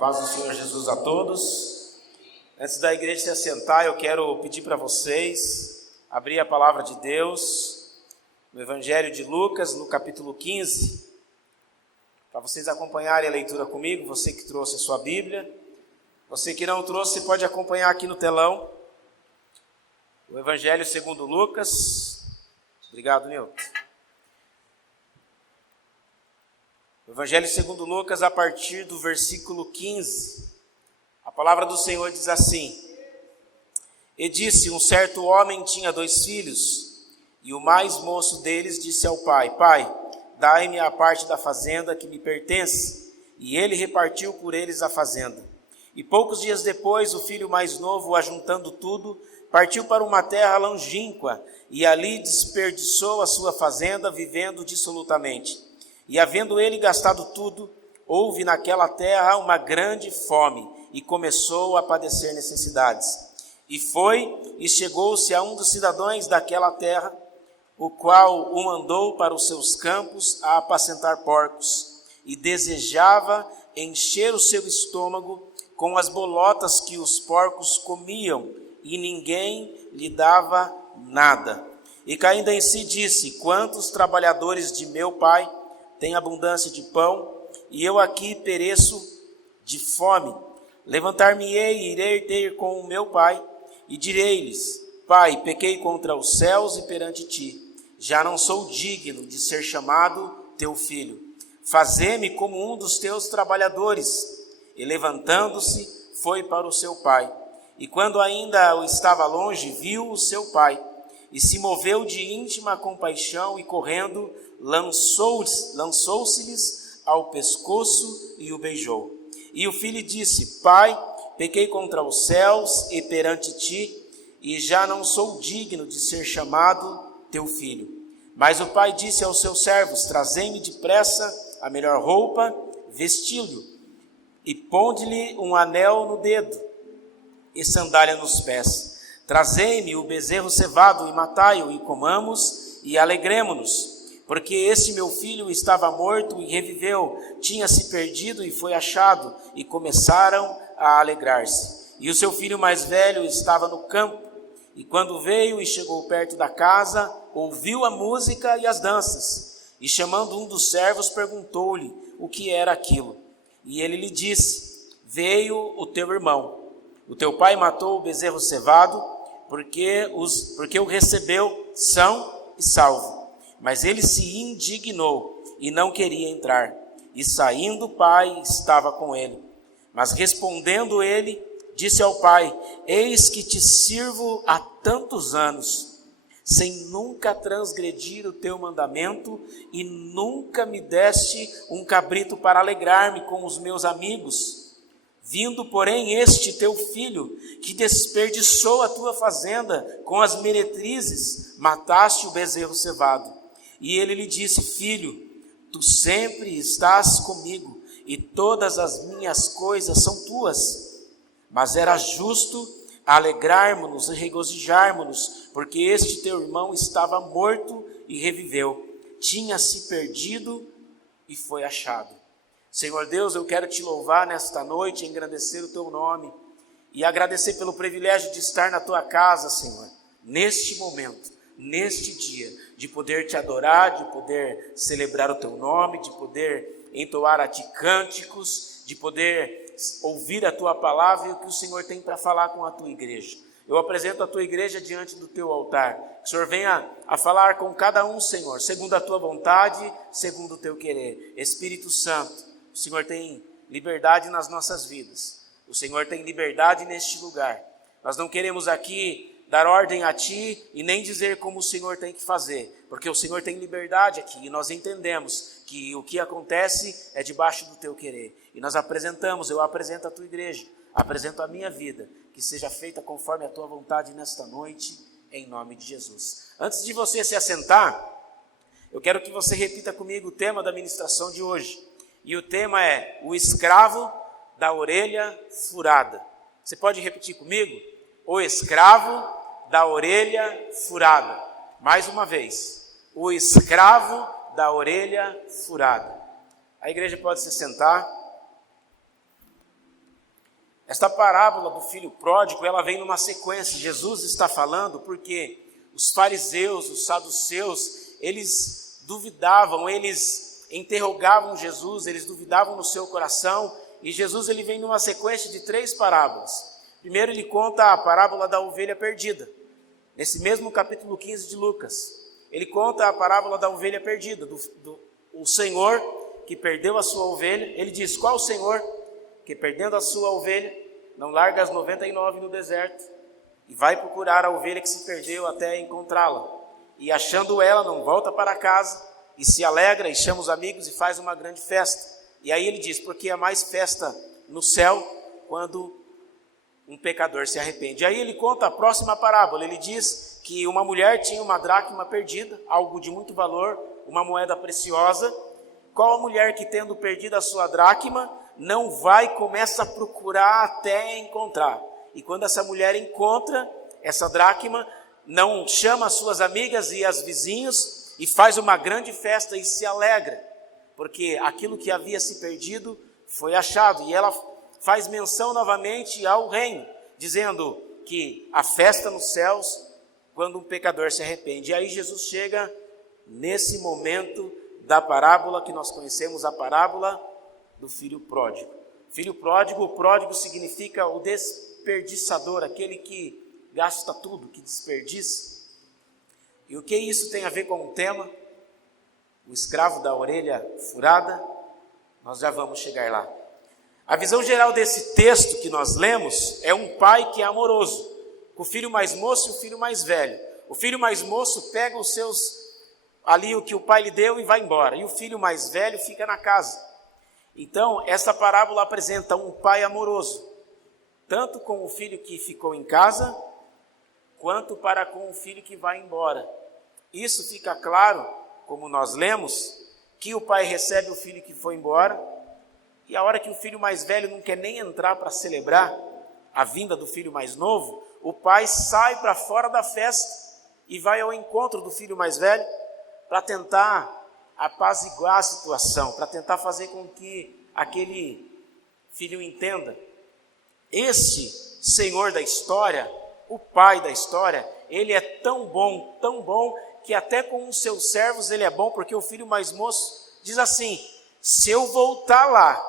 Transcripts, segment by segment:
Paz do Senhor Jesus a todos. Antes da igreja se assentar, eu quero pedir para vocês abrir a palavra de Deus no Evangelho de Lucas, no capítulo 15, para vocês acompanharem a leitura comigo. Você que trouxe a sua Bíblia, você que não trouxe, pode acompanhar aqui no telão. O Evangelho segundo Lucas. Obrigado, Nilton. O Evangelho segundo Lucas, a partir do versículo 15, a palavra do Senhor diz assim: E disse, um certo homem tinha 2 filhos, e o mais moço deles disse ao pai: Pai, dai-me a parte da fazenda que me pertence. E ele repartiu por eles a fazenda. E poucos dias depois, o filho mais novo, ajuntando tudo, partiu para uma terra longínqua, e ali desperdiçou a sua fazenda, vivendo dissolutamente. E havendo ele gastado tudo, houve naquela terra uma grande fome, e começou a padecer necessidades. E foi, e chegou-se a um dos cidadãos daquela terra, o qual o mandou para os seus campos a apacentar porcos, e desejava encher o seu estômago com as bolotas que os porcos comiam, e ninguém lhe dava nada. E caindo em si disse: Quantos trabalhadores de meu pai têm abundância de pão, e eu aqui pereço de fome. Levantar-me-ei e irei ter com o meu pai, e direi-lhes: Pai, pequei contra os céus e perante ti. Já não sou digno de ser chamado teu filho. Fazê-me como um dos teus trabalhadores. E levantando-se, foi para o seu pai. E quando ainda o estava longe, viu o seu pai, e se moveu de íntima compaixão, e correndo, lançou-se-lhes ao pescoço e o beijou. E o filho disse: Pai, pequei contra os céus e perante ti, e já não sou digno de ser chamado teu filho. Mas o pai disse aos seus servos: Trazei-me depressa a melhor roupa, vesti-lo, e ponde-lhe um anel no dedo, e sandália nos pés. Trazei-me o bezerro cevado, e matai-o, e comamos, e alegremo-nos. Porque este meu filho estava morto e reviveu, tinha-se perdido e foi achado, e começaram a alegrar-se. E o seu filho mais velho estava no campo, e quando veio e chegou perto da casa, ouviu a música e as danças, e chamando um dos servos, perguntou-lhe o que era aquilo. E ele lhe disse: Veio o teu irmão, o teu pai matou o bezerro cevado, porque o recebeu são e salvo. Mas ele se indignou e não queria entrar. E saindo o pai estava com ele. Mas respondendo ele, disse ao pai: Eis que te sirvo há tantos anos, sem nunca transgredir o teu mandamento, e nunca me deste um cabrito para alegrar-me com os meus amigos. Vindo, porém, este teu filho, que desperdiçou a tua fazenda com as meretrizes, mataste o bezerro cevado. E ele lhe disse: Filho, tu sempre estás comigo, e todas as minhas coisas são tuas. Mas era justo alegrarmos-nos e regozijarmos-nos, porque este teu irmão estava morto e reviveu, tinha-se perdido e foi achado. Senhor Deus, eu quero te louvar nesta noite, engrandecer o teu nome e agradecer pelo privilégio de estar na tua casa, Senhor, neste momento, neste dia, de poder te adorar, de poder celebrar o teu nome, de poder entoar a ti cânticos, de poder ouvir a tua palavra e o que o Senhor tem para falar com a tua igreja. Eu apresento a tua igreja diante do teu altar. Que o Senhor venha a falar com cada um, Senhor, segundo a tua vontade, segundo o teu querer. Espírito Santo, o Senhor tem liberdade nas nossas vidas. O Senhor tem liberdade neste lugar. Nós não queremos aqui dar ordem a ti e nem dizer como o Senhor tem que fazer, porque o Senhor tem liberdade aqui e nós entendemos que o que acontece é debaixo do teu querer. E nós eu apresento a tua igreja, apresento a minha vida, que seja feita conforme a tua vontade nesta noite, em nome de Jesus. Antes de você se assentar, eu quero que você repita comigo o tema da ministração de hoje. E o tema é: o escravo da orelha furada. Você pode repetir comigo? O escravo da orelha furada. Mais uma vez. O escravo da orelha furada. A igreja pode se sentar. Esta parábola do filho pródigo, ela vem numa sequência. Jesus está falando porque os fariseus, os saduceus, eles duvidavam, eles interrogavam Jesus, eles duvidavam no seu coração, e Jesus ele vem numa sequência de 3 parábolas. Primeiro ele conta a parábola da ovelha perdida, nesse mesmo capítulo 15 de Lucas. Ele conta a parábola da ovelha perdida, o Senhor que perdeu a sua ovelha. Ele diz: qual o Senhor que, perdendo a sua ovelha, não larga as 99 no deserto e vai procurar a ovelha que se perdeu até encontrá-la, e achando ela não volta para casa e se alegra e chama os amigos e faz uma grande festa. E aí ele diz: porque há mais festa no céu quando um pecador se arrepende. E aí ele conta a próxima parábola. Ele diz que uma mulher tinha uma dracma perdida, algo de muito valor, uma moeda preciosa. Qual a mulher que, tendo perdido a sua dracma, não vai e começa a procurar até encontrar? E quando essa mulher encontra essa dracma, não chama as suas amigas e as vizinhos e faz uma grande festa e se alegra, porque aquilo que havia se perdido foi achado. E ela faz menção novamente ao reino, dizendo que a festa nos céus quando um pecador se arrepende. E aí Jesus chega nesse momento da parábola que nós conhecemos, a parábola do filho pródigo. Filho pródigo, o pródigo significa o desperdiçador, aquele que gasta tudo, que desperdiça. E o que isso tem a ver com o tema? O escravo da orelha furada. Nós já vamos chegar lá. A visão geral desse texto que nós lemos é um pai que é amoroso, com o filho mais moço e o filho mais velho. O filho mais moço pega os seus, ali o que o pai lhe deu e vai embora, e o filho mais velho fica na casa. Então, essa parábola apresenta um pai amoroso, tanto com o filho que ficou em casa, quanto para com o filho que vai embora. Isso fica claro, como nós lemos, que o pai recebe o filho que foi embora, e a hora que o filho mais velho não quer nem entrar para celebrar a vinda do filho mais novo, o pai sai para fora da festa e vai ao encontro do filho mais velho para tentar apaziguar a situação, para tentar fazer com que aquele filho entenda. Esse Senhor da história, o pai da história, ele é tão bom, que até com os seus servos ele é bom, porque o filho mais moço diz assim: se eu voltar lá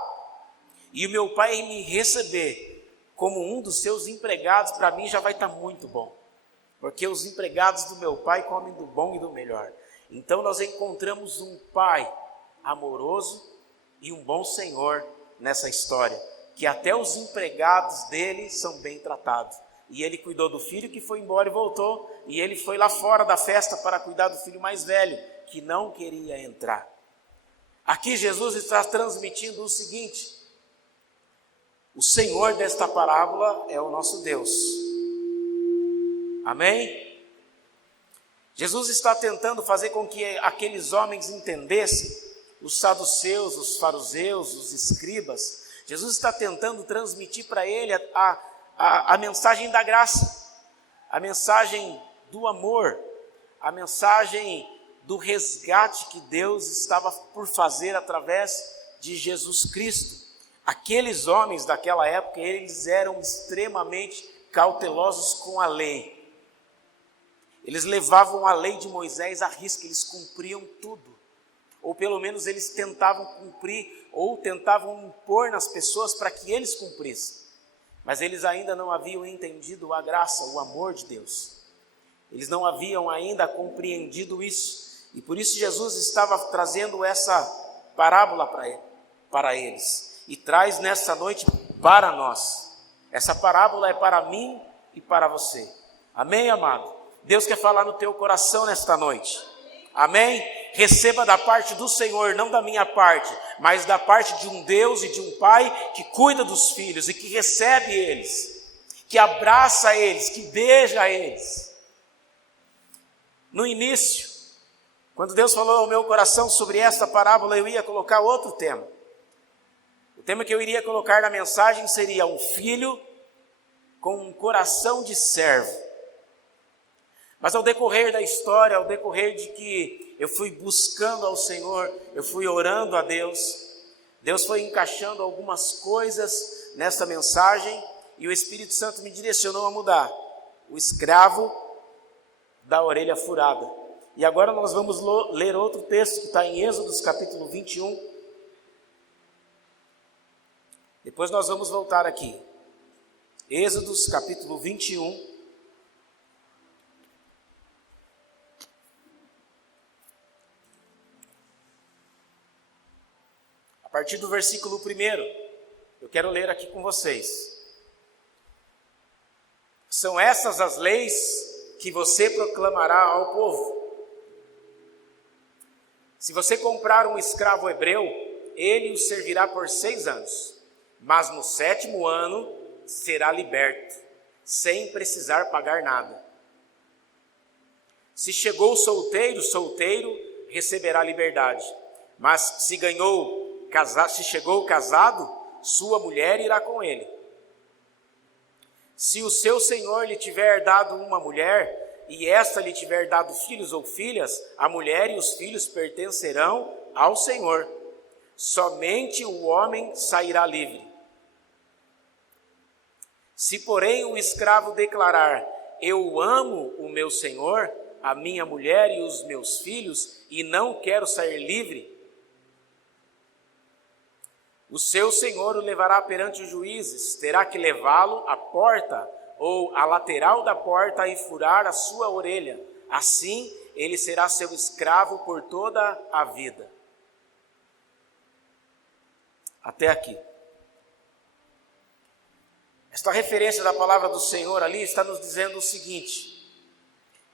e o meu pai me receber como um dos seus empregados, para mim já vai estar muito bom, porque os empregados do meu pai comem do bom e do melhor. Então nós encontramos um pai amoroso e um bom Senhor nessa história, que até os empregados dele são bem tratados. E ele cuidou do filho que foi embora e voltou, e ele foi lá fora da festa para cuidar do filho mais velho, que não queria entrar. Aqui Jesus está transmitindo o seguinte: o Senhor desta parábola é o nosso Deus. Amém? Jesus está tentando fazer com que aqueles homens entendessem, os saduceus, os fariseus, os escribas. Jesus está tentando transmitir para ele a mensagem da graça, a mensagem do amor, a mensagem do resgate que Deus estava por fazer através de Jesus Cristo. Aqueles homens daquela época, eles eram extremamente cautelosos com a lei. Eles levavam a lei de Moisés à risca, eles cumpriam tudo. Ou pelo menos eles tentavam cumprir, ou tentavam impor nas pessoas para que eles cumprissem. Mas eles ainda não haviam entendido a graça, o amor de Deus. Eles não haviam ainda compreendido isso. E por isso Jesus estava trazendo essa parábola para eles. E traz nessa noite para nós. Essa parábola é para mim e para você. Amém, amado? Deus quer falar no teu coração nesta noite. Amém? Receba da parte do Senhor, não da minha parte, mas da parte de um Deus e de um Pai que cuida dos filhos e que recebe eles, que abraça eles, que beija eles. No início, quando Deus falou ao meu coração sobre esta parábola, eu ia colocar outro tema. O tema que eu iria colocar na mensagem seria um filho com um coração de servo. Mas ao decorrer da história, ao decorrer de que eu fui buscando ao Senhor, eu fui orando a Deus, Deus foi encaixando algumas coisas nessa mensagem, e o Espírito Santo me direcionou a mudar. O escravo da orelha furada. E agora nós vamos ler outro texto que está em Êxodos capítulo 21. Depois nós vamos voltar aqui. Êxodos capítulo 21. A partir do versículo 1, eu quero ler aqui com vocês. São essas as leis que você proclamará ao povo. Se você comprar um escravo hebreu, ele o servirá por 6 anos, mas no 7º ano será liberto, sem precisar pagar nada. Se chegou solteiro, receberá liberdade, mas se chegou casado, sua mulher irá com ele. Se o seu senhor lhe tiver dado uma mulher, e esta lhe tiver dado filhos ou filhas, a mulher e os filhos pertencerão ao senhor. Somente o homem sairá livre. Se, porém, o escravo declarar: eu amo o meu senhor, a minha mulher e os meus filhos, e não quero sair livre, o seu senhor o levará perante os juízes, terá que levá-lo à porta ou à lateral da porta e furar a sua orelha. Assim, ele será seu escravo por toda a vida. Até aqui. Esta referência da palavra do Senhor ali está nos dizendo o seguinte,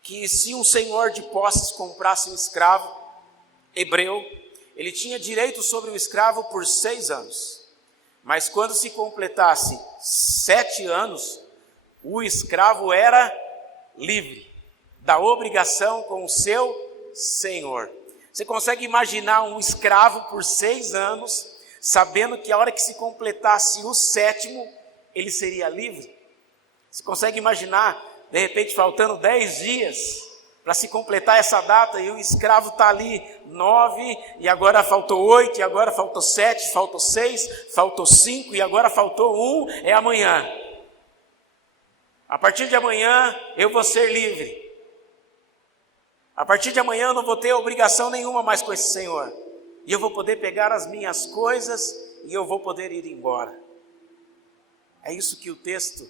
que se um senhor de posses comprasse um escravo hebreu, ele tinha direito sobre o escravo por 6 anos. Mas quando se completasse 7 anos, o escravo era livre da obrigação com o seu senhor. Você consegue imaginar um escravo por 6 anos, sabendo que a hora que se completasse o 7º, ele seria livre? Você consegue imaginar, de repente, faltando 10 dias para se completar essa data, e o escravo está ali 9, e agora faltou 8, e agora faltou 7, faltou 6, faltou 5, e agora faltou 1, é amanhã. A partir de amanhã eu vou ser livre. A partir de amanhã eu não vou ter obrigação nenhuma mais com esse senhor. E eu vou poder pegar as minhas coisas e eu vou poder ir embora. É isso que o texto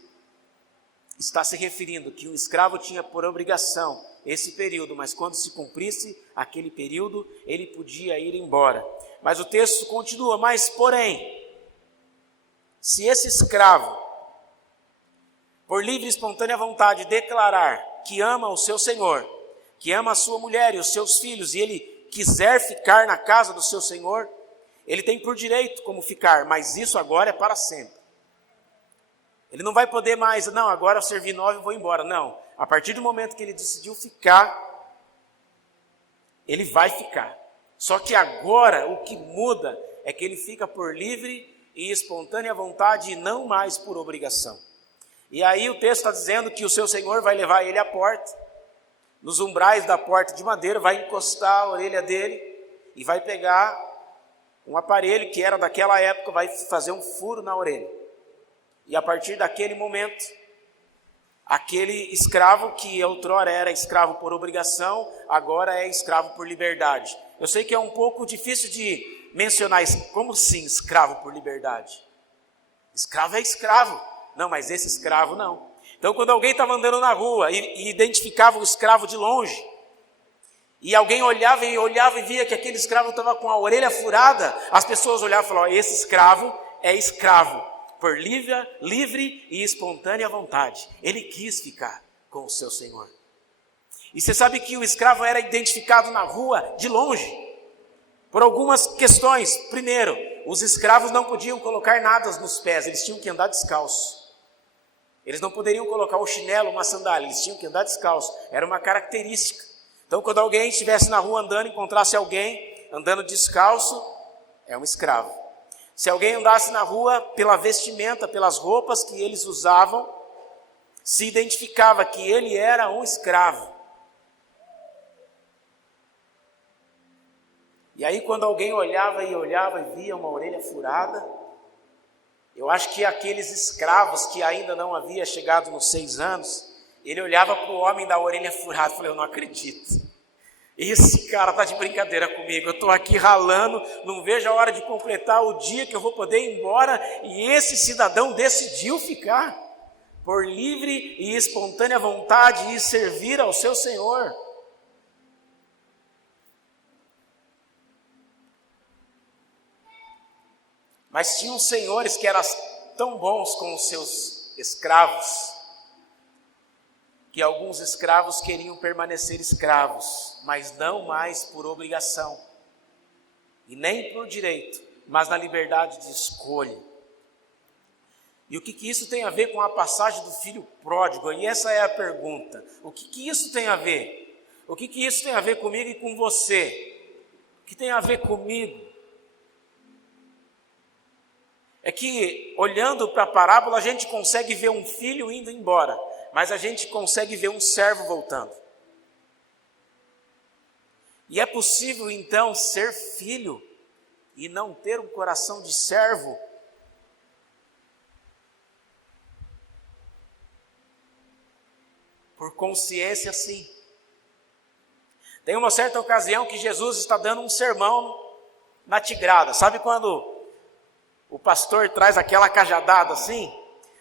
está se referindo, que o escravo tinha por obrigação esse período, mas quando se cumprisse aquele período, ele podia ir embora. Mas o texto continua, mas porém, se esse escravo, por livre e espontânea vontade, declarar que ama o seu senhor, que ama a sua mulher e os seus filhos, e ele quiser ficar na casa do seu senhor, ele tem por direito como ficar, mas isso agora é para sempre. Ele não vai poder mais, não, agora eu servi 9 e vou embora. Não, a partir do momento que ele decidiu ficar, ele vai ficar. Só que agora o que muda é que ele fica por livre e espontânea vontade e não mais por obrigação. E aí o texto está dizendo que o seu senhor vai levar ele à porta, nos umbrais da porta de madeira, vai encostar a orelha dele e vai pegar um aparelho que era daquela época, vai fazer um furo na orelha. E a partir daquele momento, aquele escravo que outrora era escravo por obrigação, agora é escravo por liberdade. Eu sei que é um pouco difícil de mencionar isso. Como assim escravo por liberdade? Escravo é escravo. Não, mas esse escravo não. Então quando alguém estava andando na rua e identificava o escravo de longe, e alguém olhava e via que aquele escravo estava com a orelha furada, as pessoas olhavam e falavam: esse escravo é escravo por livre e espontânea vontade. Ele quis ficar com o seu senhor. E você sabe que o escravo era identificado na rua de longe, por algumas questões. Primeiro, os escravos não podiam colocar nada nos pés, eles tinham que andar descalço. Eles não poderiam colocar um chinelo, uma sandália, eles tinham que andar descalço, era uma característica. Então quando alguém estivesse na rua andando, encontrasse alguém andando descalço, é um escravo. Se alguém andasse na rua pela vestimenta, pelas roupas que eles usavam, se identificava que ele era um escravo. E aí quando alguém olhava e via uma orelha furada, Eu acho que aqueles escravos que ainda não havia chegado nos 6 anos, ele olhava para o homem da orelha furada e falou: eu não acredito. Esse cara está de brincadeira comigo, eu estou aqui ralando, não vejo a hora de completar o dia que eu vou poder ir embora, e esse cidadão decidiu ficar, por livre e espontânea vontade, e servir ao seu Senhor. Mas tinham senhores que eram tão bons com os seus escravos, que alguns escravos queriam permanecer escravos, mas não mais por obrigação, e nem por direito, mas na liberdade de escolha. E o que isso tem a ver com a passagem do filho pródigo? E essa é a pergunta. O que isso tem a ver? O que isso tem a ver comigo e com você? O que tem a ver comigo? É que, olhando para a parábola, a gente consegue ver um filho indo embora, mas a gente consegue ver um servo voltando. E é possível, então, ser filho e não ter um coração de servo? Por consciência, sim. Tem uma certa ocasião que Jesus está dando um sermão na tigrada. Sabe quando o pastor traz aquela cajadada assim?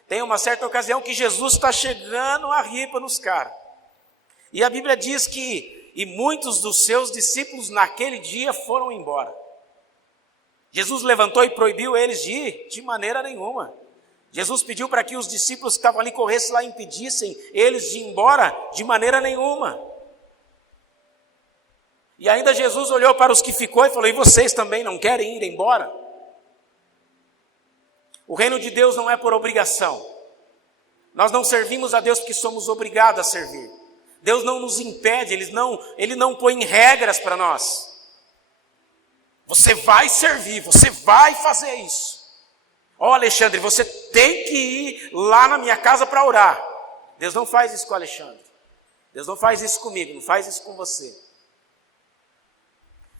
Tem uma certa ocasião que Jesus está chegando a ripa nos caras. E a Bíblia diz que muitos dos seus discípulos naquele dia foram embora. Jesus levantou e proibiu eles de ir? De maneira nenhuma. Jesus pediu para que os discípulos que estavam ali corressem lá e impedissem eles de ir embora? De maneira nenhuma. E ainda Jesus olhou para os que ficou e falou: e vocês também não querem ir embora? O reino de Deus não é por obrigação. Nós não servimos a Deus porque somos obrigados a servir. Deus não nos impede, Ele não põe regras para nós. Você vai servir, você vai fazer isso. Ó, Alexandre, você tem que ir lá na minha casa para orar. Deus não faz isso com o Alexandre. Deus não faz isso comigo, não faz isso com você.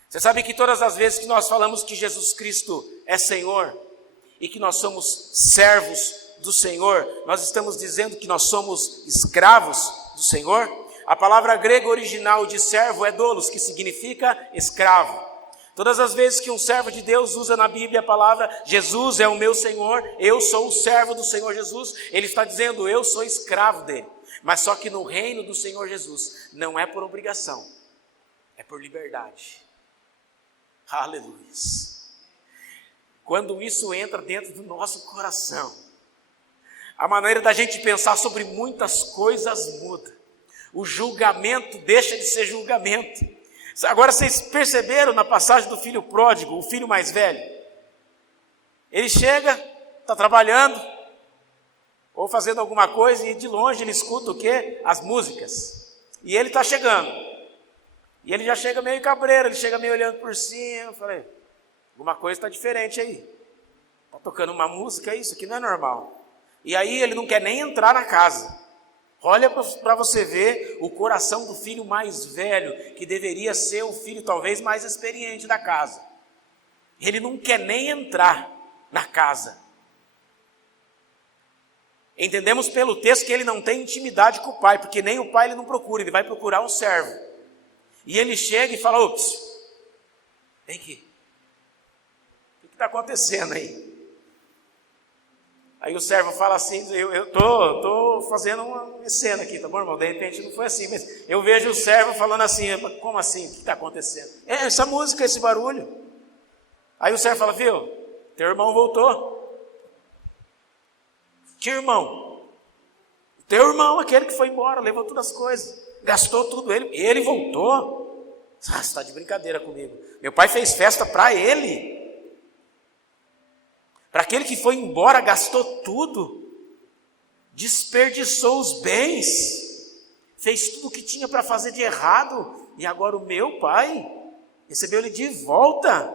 Você sabe que todas as vezes que nós falamos que Jesus Cristo é Senhor e que nós somos servos do Senhor, nós estamos dizendo que nós somos escravos do Senhor? A palavra grega original de servo é doulos, que significa escravo. Todas as vezes que um servo de Deus usa na Bíblia a palavra Jesus é o meu Senhor, eu sou o servo do Senhor Jesus, ele está dizendo eu sou escravo dele. Mas só que no reino do Senhor Jesus não é por obrigação, é por liberdade. Aleluia. Quando isso entra dentro do nosso coração, a maneira da gente pensar sobre muitas coisas muda. O julgamento deixa de ser julgamento. Agora vocês perceberam na passagem do filho pródigo, o filho mais velho? Ele chega, está trabalhando, ou fazendo alguma coisa, e de longe ele escuta o quê? As músicas. E ele está chegando. E ele já chega meio cabreiro, ele chega meio olhando por cima. Eu falei, alguma coisa está diferente aí. Está tocando uma música, isso aqui não é normal. E aí ele não quer nem entrar na casa. Olha para você ver o coração do filho mais velho, que deveria ser o filho talvez mais experiente da casa. Ele não quer nem entrar na casa. Entendemos pelo texto que ele não tem intimidade com o pai, porque nem o pai ele não procura, ele vai procurar um servo. E ele chega e fala, ops, vem aqui. O que está acontecendo aí? Aí o servo fala assim, eu tô fazendo uma cena aqui, tá bom, irmão? De repente não foi assim, mas eu vejo o servo falando assim, como assim? O que está acontecendo? É essa música, esse barulho. Aí o servo fala, viu, teu irmão voltou. Que irmão? Teu irmão, aquele que foi embora, levou todas as coisas, gastou tudo, ele voltou. Ah, você está de brincadeira comigo. Meu pai fez festa para ele. Para aquele que foi embora, gastou tudo, desperdiçou os bens, fez tudo o que tinha para fazer de errado, e agora o meu pai recebeu ele de volta.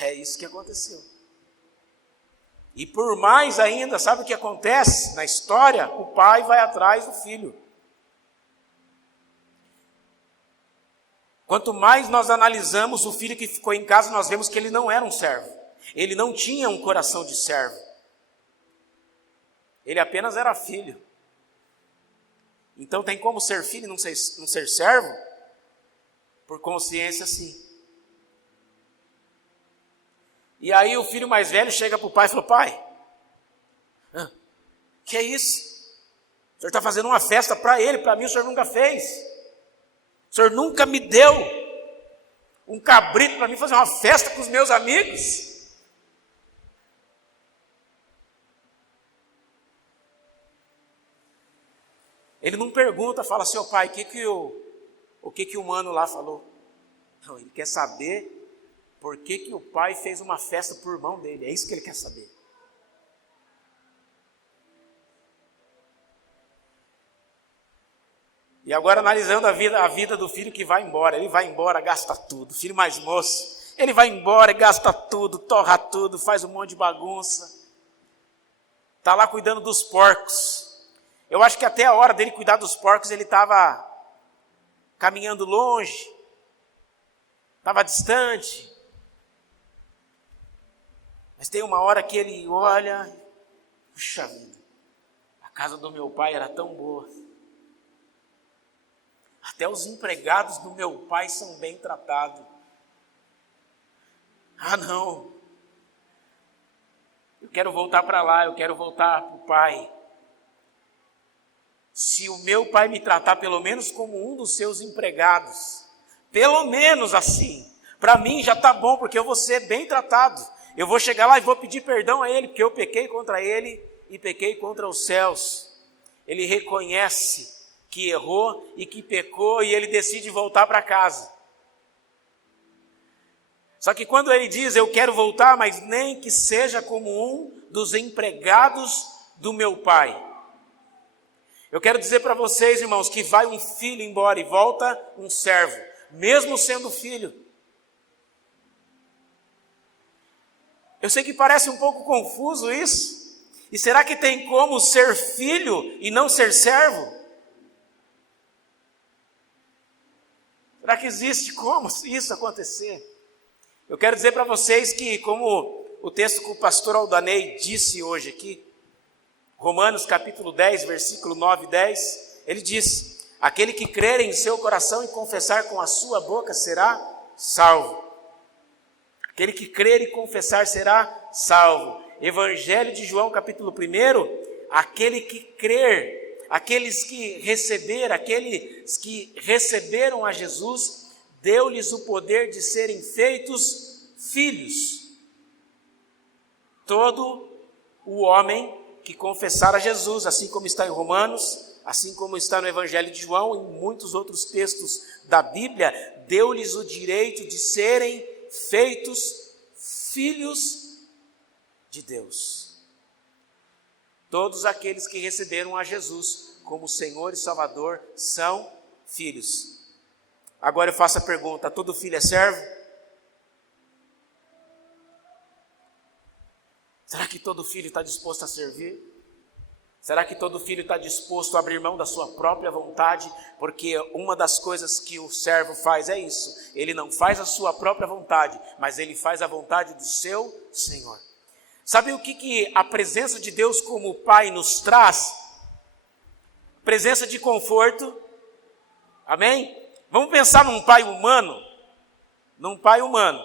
É isso que aconteceu. E por mais ainda, sabe o que acontece na história? O pai vai atrás do filho. Quanto mais nós analisamos o filho que ficou em casa, nós vemos que ele não era um servo. Ele não tinha um coração de servo. Ele apenas era filho. Então tem como ser filho e não ser servo? Por consciência, sim. E aí o filho mais velho chega para o pai e fala: pai, que é isso? O senhor está fazendo uma festa para ele, para mim o senhor nunca fez. O senhor nunca me deu um cabrito para mim fazer uma festa com os meus amigos. Ele não pergunta, fala: seu pai, o que o mano lá falou? Não, ele quer saber por que o pai fez uma festa por irmão dele. É isso que ele quer saber. E agora analisando a vida do filho que vai embora. Ele vai embora, gasta tudo. Filho mais moço, ele vai embora, gasta tudo, torra tudo, faz um monte de bagunça. Está lá cuidando dos porcos. Eu acho que até a hora dele cuidar dos porcos, ele estava caminhando longe, estava distante. Mas tem uma hora que ele olha, puxa vida, a casa do meu pai era tão boa. Até os empregados do meu pai são bem tratados. Ah, não. Eu quero voltar para lá, eu quero voltar para o pai. Se o meu pai me tratar pelo menos como um dos seus empregados, pelo menos assim, para mim já está bom, porque eu vou ser bem tratado. Eu vou chegar lá e vou pedir perdão a ele, porque eu pequei contra ele e pequei contra os céus. Ele reconhece que errou e que pecou e ele decide voltar para casa. Só que quando ele diz: eu quero voltar, mas nem que seja como um dos empregados do meu pai. Eu quero dizer para vocês, irmãos, que vai um filho embora e volta um servo, mesmo sendo filho. Eu sei que parece um pouco confuso isso. E será que tem como ser filho e não ser servo? Será que existe como isso acontecer? Eu quero dizer para vocês que, como o texto que o pastor Aldanei disse hoje aqui, Romanos capítulo 10, versículo 9 e 10, ele diz: aquele que crer em seu coração e confessar com a sua boca será salvo. Aquele que crer e confessar será salvo. Evangelho de João capítulo 1, aquele que crer, aqueles que receberam a Jesus, deu-lhes o poder de serem feitos filhos. Todo o homem que confessar a Jesus, assim como está em Romanos, assim como está no Evangelho de João, e em muitos outros textos da Bíblia, deu-lhes o direito de serem feitos filhos de Deus. Todos aqueles que receberam a Jesus como Senhor e Salvador são filhos. Agora eu faço a pergunta: todo filho é servo? Será que todo filho está disposto a servir? Será que todo filho está disposto a abrir mão da sua própria vontade? Porque uma das coisas que o servo faz é isso. Ele não faz a sua própria vontade, mas ele faz a vontade do seu Senhor. Sabe o que a presença de Deus como Pai nos traz? Presença de conforto. Amém? Vamos pensar num pai humano. Num pai humano.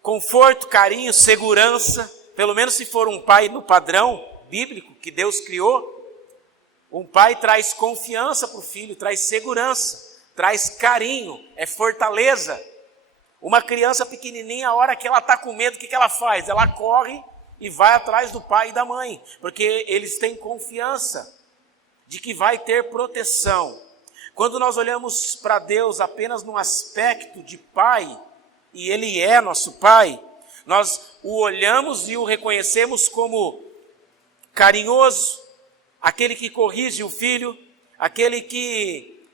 Conforto, carinho, segurança. Pelo menos se for um pai no padrão bíblico que Deus criou. Um pai traz confiança para o filho, traz segurança, traz carinho, é fortaleza. Uma criança pequenininha, a hora que ela está com medo, o que ela faz? Ela corre e vai atrás do pai e da mãe, porque eles têm confiança de que vai ter proteção. Quando nós olhamos para Deus apenas no aspecto de pai, e Ele é nosso pai, nós o olhamos e o reconhecemos como carinhoso, aquele que corrige o filho, aquele que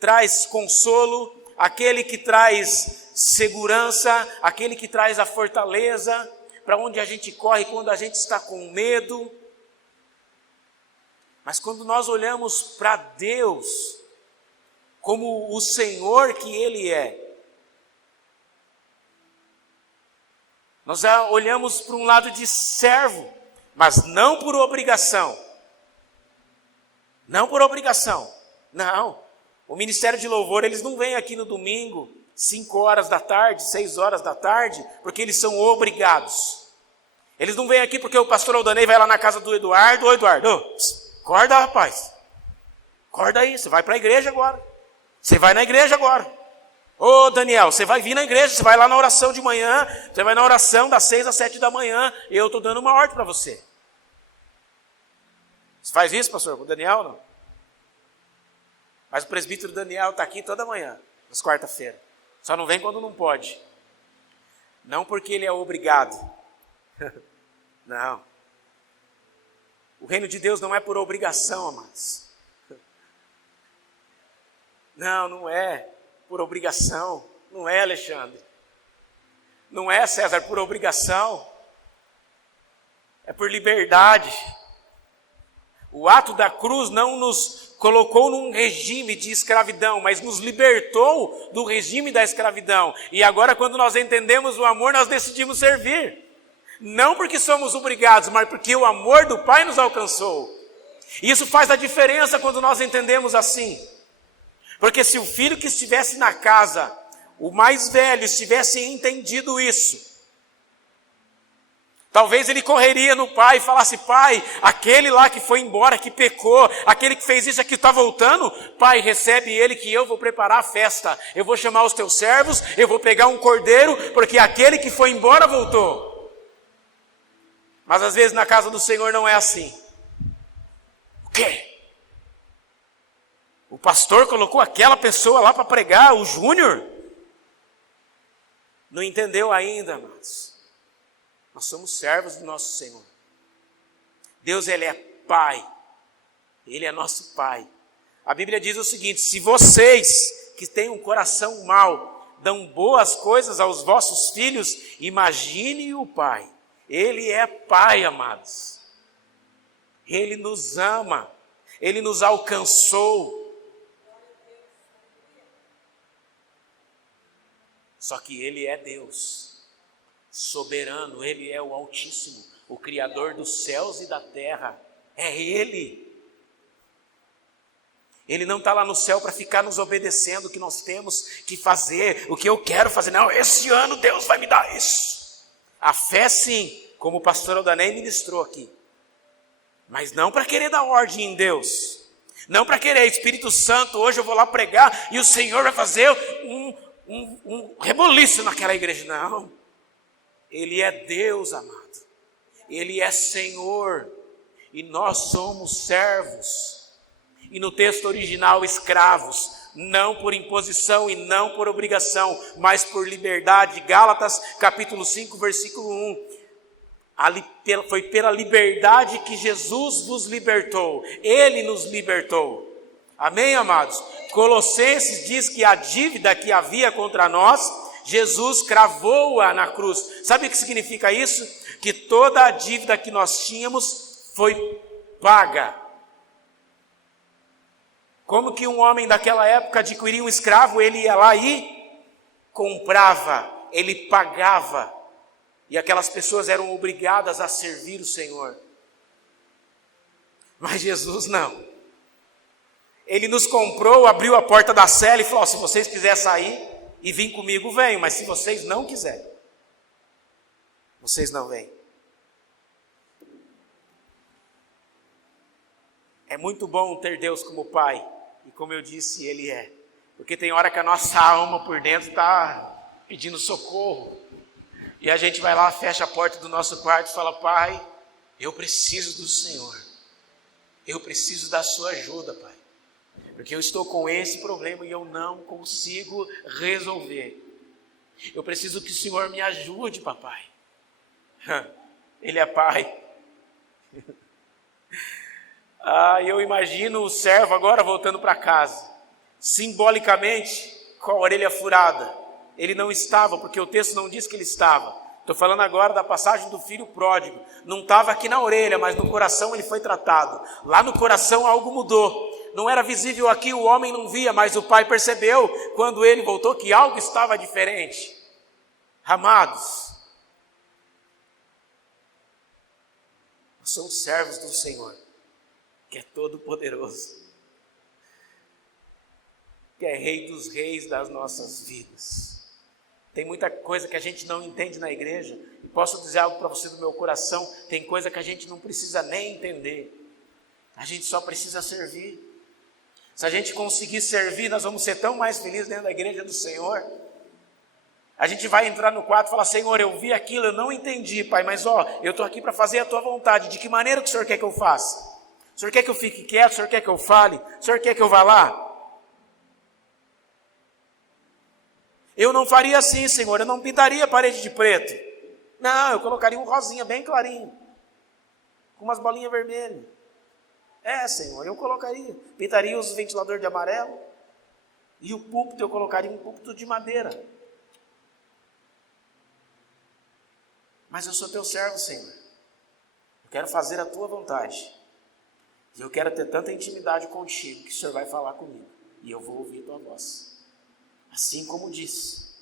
traz consolo, aquele que traz segurança, aquele que traz a fortaleza, para onde a gente corre quando a gente está com medo. Mas quando nós olhamos para Deus, como o Senhor que Ele é, Nós olhamos para um lado de servo, mas não por obrigação. Não por obrigação. Não. O Ministério de Louvor, eles não vêm aqui no domingo, 5 horas da tarde, 6 horas da tarde, porque eles são obrigados. Eles não vêm aqui porque o pastor Aldanei vai lá na casa do Eduardo. Ô Eduardo, acorda, rapaz. Acorda aí, você vai para a igreja agora. Você vai na igreja agora. Ô Daniel, você vai vir na igreja, você vai lá na oração de manhã, você vai na oração das 6 às 7 da manhã, e eu estou dando uma ordem para você. Você faz isso, pastor, com o Daniel, não? Mas o presbítero Daniel está aqui toda manhã, às quarta-feira. Só não vem quando não pode. Não porque ele é obrigado. Não. O reino de Deus não é por obrigação, amados. Não, não é por obrigação. Não é, Alexandre. Não é, César, por obrigação. É por liberdade. O ato da cruz não nos colocou num regime de escravidão, mas nos libertou do regime da escravidão. E agora, quando nós entendemos o amor, nós decidimos servir. Não porque somos obrigados, mas porque o amor do Pai nos alcançou. E isso faz a diferença quando nós entendemos assim. Porque se o filho que estivesse na casa, o mais velho, estivesse entendido isso, talvez ele correria no pai e falasse: pai, aquele lá que foi embora, que pecou, aquele que fez isso aqui está voltando, pai, recebe ele que eu vou preparar a festa, eu vou chamar os teus servos, eu vou pegar um cordeiro, porque aquele que foi embora voltou. Mas às vezes na casa do Senhor não é assim. O quê? O pastor colocou aquela pessoa lá para pregar, o Júnior? Não entendeu ainda, amados. Nós somos servos do nosso Senhor. Deus, Ele é Pai. Ele é nosso Pai. A Bíblia diz o seguinte: se vocês que têm um coração mau dão boas coisas aos vossos filhos, imagine o Pai. Ele é Pai, amados. Ele nos ama. Ele nos alcançou. Só que Ele é Deus, soberano, Ele é o Altíssimo, o Criador dos céus e da terra, é Ele. Ele não está lá no céu para ficar nos obedecendo o que nós temos que fazer, o que eu quero fazer. Não, esse ano Deus vai me dar isso. A fé sim, como o pastor Aldanei ministrou aqui, mas não para querer dar ordem em Deus, não para querer, Espírito Santo, hoje eu vou lá pregar e o Senhor vai fazer um reboliço naquela igreja. Não, Ele é Deus, amado. Ele é Senhor. E nós somos servos. E no texto original, escravos. Não por imposição e não por obrigação, mas por liberdade. Gálatas capítulo 5, versículo 1. Foi pela liberdade que Jesus vos libertou. Ele nos libertou. Amém, amados? Colossenses diz que a dívida que havia contra nós, Jesus cravou-a na cruz. Sabe o que significa isso? Que toda a dívida que nós tínhamos foi paga. Como que um homem daquela época adquiria um escravo? Ele ia lá e comprava, ele pagava. E aquelas pessoas eram obrigadas a servir o Senhor. Mas Jesus não. Ele nos comprou, abriu a porta da cela e falou: se vocês quiserem sair e vir comigo, venham. Mas se vocês não quiserem, vocês não vêm. É muito bom ter Deus como Pai. E como eu disse, Ele é. Porque tem hora que a nossa alma por dentro está pedindo socorro. E a gente vai lá, fecha a porta do nosso quarto e fala: Pai, eu preciso do Senhor. Eu preciso da sua ajuda, Pai. Porque eu estou com esse problema e eu não consigo resolver. Eu preciso que o Senhor me ajude, papai. Ele é Pai. Eu imagino o servo agora voltando para casa, simbolicamente com a orelha furada. Ele não estava, porque o texto não diz que ele estava. Estou falando agora da passagem do filho pródigo. Não estava aqui na orelha, mas no coração ele foi tratado. Lá no coração algo mudou. Não era visível aqui, o homem não via, mas o pai percebeu, quando ele voltou, que algo estava diferente. Amados, somos servos do Senhor, que é todo poderoso, que é Rei dos reis das nossas vidas. Tem muita coisa que a gente não entende na igreja, e posso dizer algo para você do meu coração, tem coisa que a gente não precisa nem entender, a gente só precisa servir. Se a gente conseguir servir, nós vamos ser tão mais felizes dentro da igreja do Senhor. A gente vai entrar no quarto e falar: Senhor, eu vi aquilo, eu não entendi, Pai, mas eu estou aqui para fazer a Tua vontade. De que maneira que o Senhor quer que eu faça? O Senhor quer que eu fique quieto? O Senhor quer que eu fale? O Senhor quer que eu vá lá? Eu não faria assim, Senhor, eu não pintaria a parede de preto. Não, eu colocaria um rosinha bem clarinho, com umas bolinhas vermelhas. Senhor, eu colocaria, pintaria os ventiladores de amarelo, e o púlpito eu colocaria um púlpito de madeira. Mas eu sou teu servo, Senhor. Eu quero fazer a tua vontade. E eu quero ter tanta intimidade contigo, que o Senhor vai falar comigo, e eu vou ouvir tua voz. Assim como disse,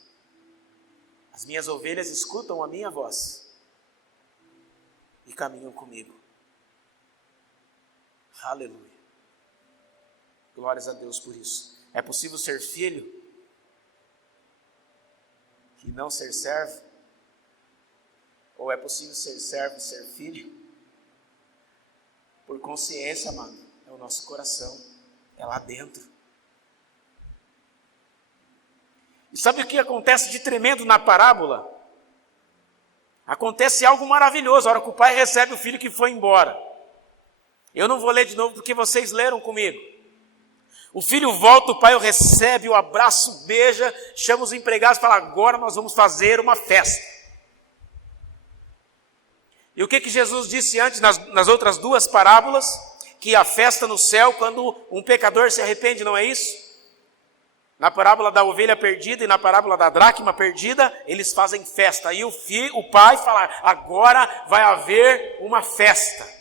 as minhas ovelhas escutam a minha voz e caminham comigo. Aleluia. Glórias a Deus por isso. É possível ser filho e não ser servo? Ou é possível ser servo e ser filho? Por consciência, amado, é o nosso coração, é lá dentro. E sabe o que acontece de tremendo na parábola? Acontece algo maravilhoso, a hora que o pai recebe o filho que foi embora. Eu não vou ler de novo porque vocês leram comigo. O filho volta, o pai o recebe, o abraça, o beija, chama os empregados e fala: agora nós vamos fazer uma festa. E o que Jesus disse antes nas outras duas parábolas? Que a festa no céu quando um pecador se arrepende, não é isso? Na parábola da ovelha perdida e na parábola da dracma perdida, eles fazem festa. E o pai fala: agora vai haver uma festa.